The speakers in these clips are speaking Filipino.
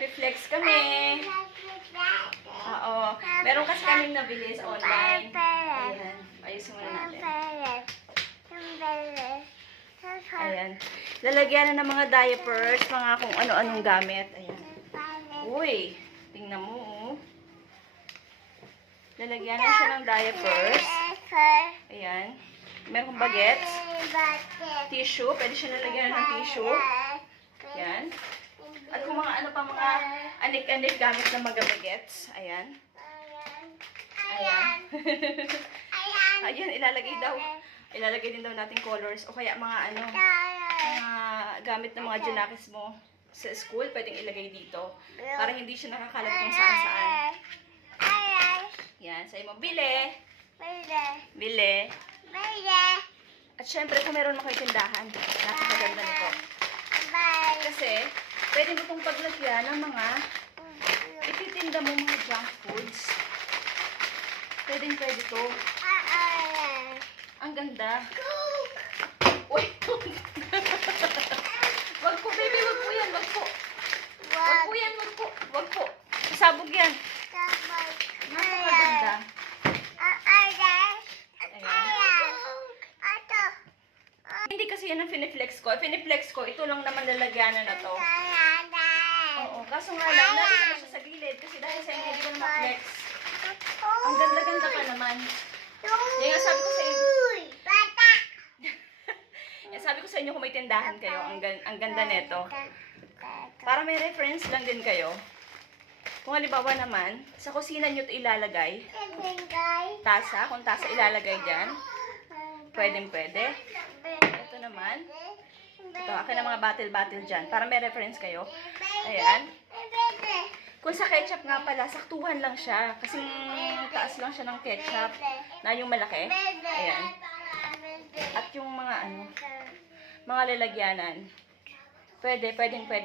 nagpi-flex kami. Oo. Meron kasi kaming nabili sa online. Ayan. Ayusin muna natin. Ayan. Lalagyan na ng mga diapers, mga kung ano-anong gamit. Ayan. Uy, tingnan mo, oh. Lalagyan na siya ng diapers. Ayan. Meron kong bagets. Tissue. Pwede siya lalagyan ng tissue. Ayan. At kung mga ano pa mga anik-anik gamit ng mga bagets. Ayan. Ayan. Ayan, ilalagay din daw natin colors. O kaya mga ano, mga gamit ng mga junakis mo sa school, pwedeng ilagay dito. Para hindi siya nakakalat kung saan-saan. Yan, sa'yo mo, bili. Bili. At syempre, kung meron mo kayo tindahan, napakaganda nito. Kasi, pwede mo itong paglagyan ng mga ititinda mo mga junk foods. Pwede to. Ang ganda. Uy, wag po, baby, wag po yan, wag po. Wag po yan, wag po. Wag po. Kasabog yan. Napakaganda. Hindi kasi yan ang finiflex ko. Finiflex ko, ito lang naman lalagyanan na to. Oo, kaso nga lang, narito na siya sa gilid. Kasi dahil sa inyo, hindi ko na ma-flex. Ang ganda-ganda pa naman. Yan nga sabi ko sa inyo. Yan sabi ko sa inyo kung may tindahan kayo. Ang ganda neto. Para may reference lang din kayo. Kung halimbawa naman, sa kusina nyo ito ilalagay. Tasa, kung tasa ilalagay dyan. Pwede. Ito naman. Ito, akin na mga battle dyan. Para may reference kayo. Ayan. Kung sa ketchup nga pala, saktuhan lang siya. Kasi taas lang siya ng ketchup. Na yung malaki. Ayan. At yung mga mga lalagyanan. Pwede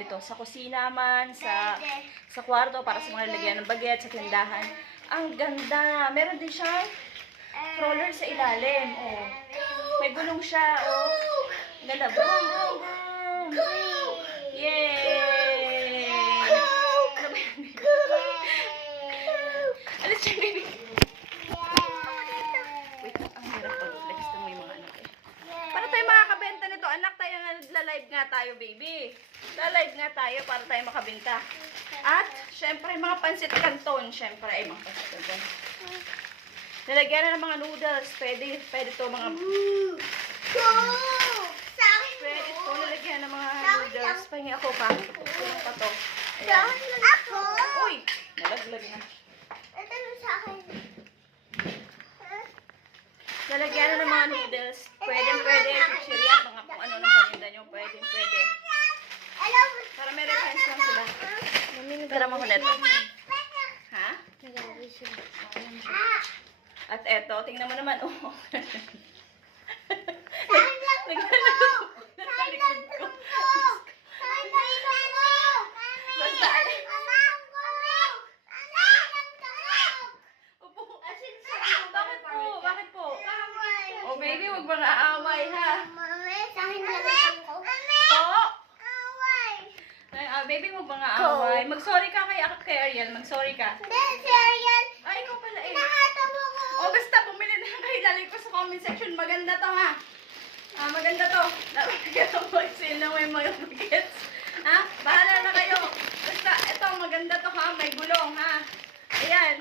to. Sa kusina man, sa kwarto, para sa mga lalagyan ng baget, sa tindahan. Ang ganda. Meron din siyang roller sa ilalim. Oh. May gulong siya. Oh. Ganda. Boom. Yay! Alis siya, baby. Wait, ang hirap pag-flex ng may mga anak eh. Para tayo makakabenta nito, anak, tayo la-live nga tayo, baby. La-live nga tayo para tayo makabenta. At, syempre, mga pansit canton. Syempre, ay mga pansit canton. Lalagyan na ng mga noodles. Pwede to mga... Pwede to, lalagyan ng mga noodles. Pahingi ako pa. Tulong pa to. Ayan. Uy! Nalaglag na. Lalagyan na ng mga noodles. Pwede. Chichiri at mga kung ano ng paninda nyo. Pwede. Para may reference lang sila. Para makulit. Ha? At eto, tingnan mo naman. Oh. Bakit po? Oh, baby, huwag mga aaway, ha? Baby, huwag mga aaway. Mag-sorry ka kay Ariel. Mag-sorry ka. Ay, ikaw pala eh. Oh, basta, bumili na kayo. Lalagay ko sa comment section. Maganda to, ha? Maganda to. Nalagyan mo mag-sale na may mga bagets. Ha? Bahala na kayo. Basta, ito, maganda to, ha? May gulong, ha? Ayan.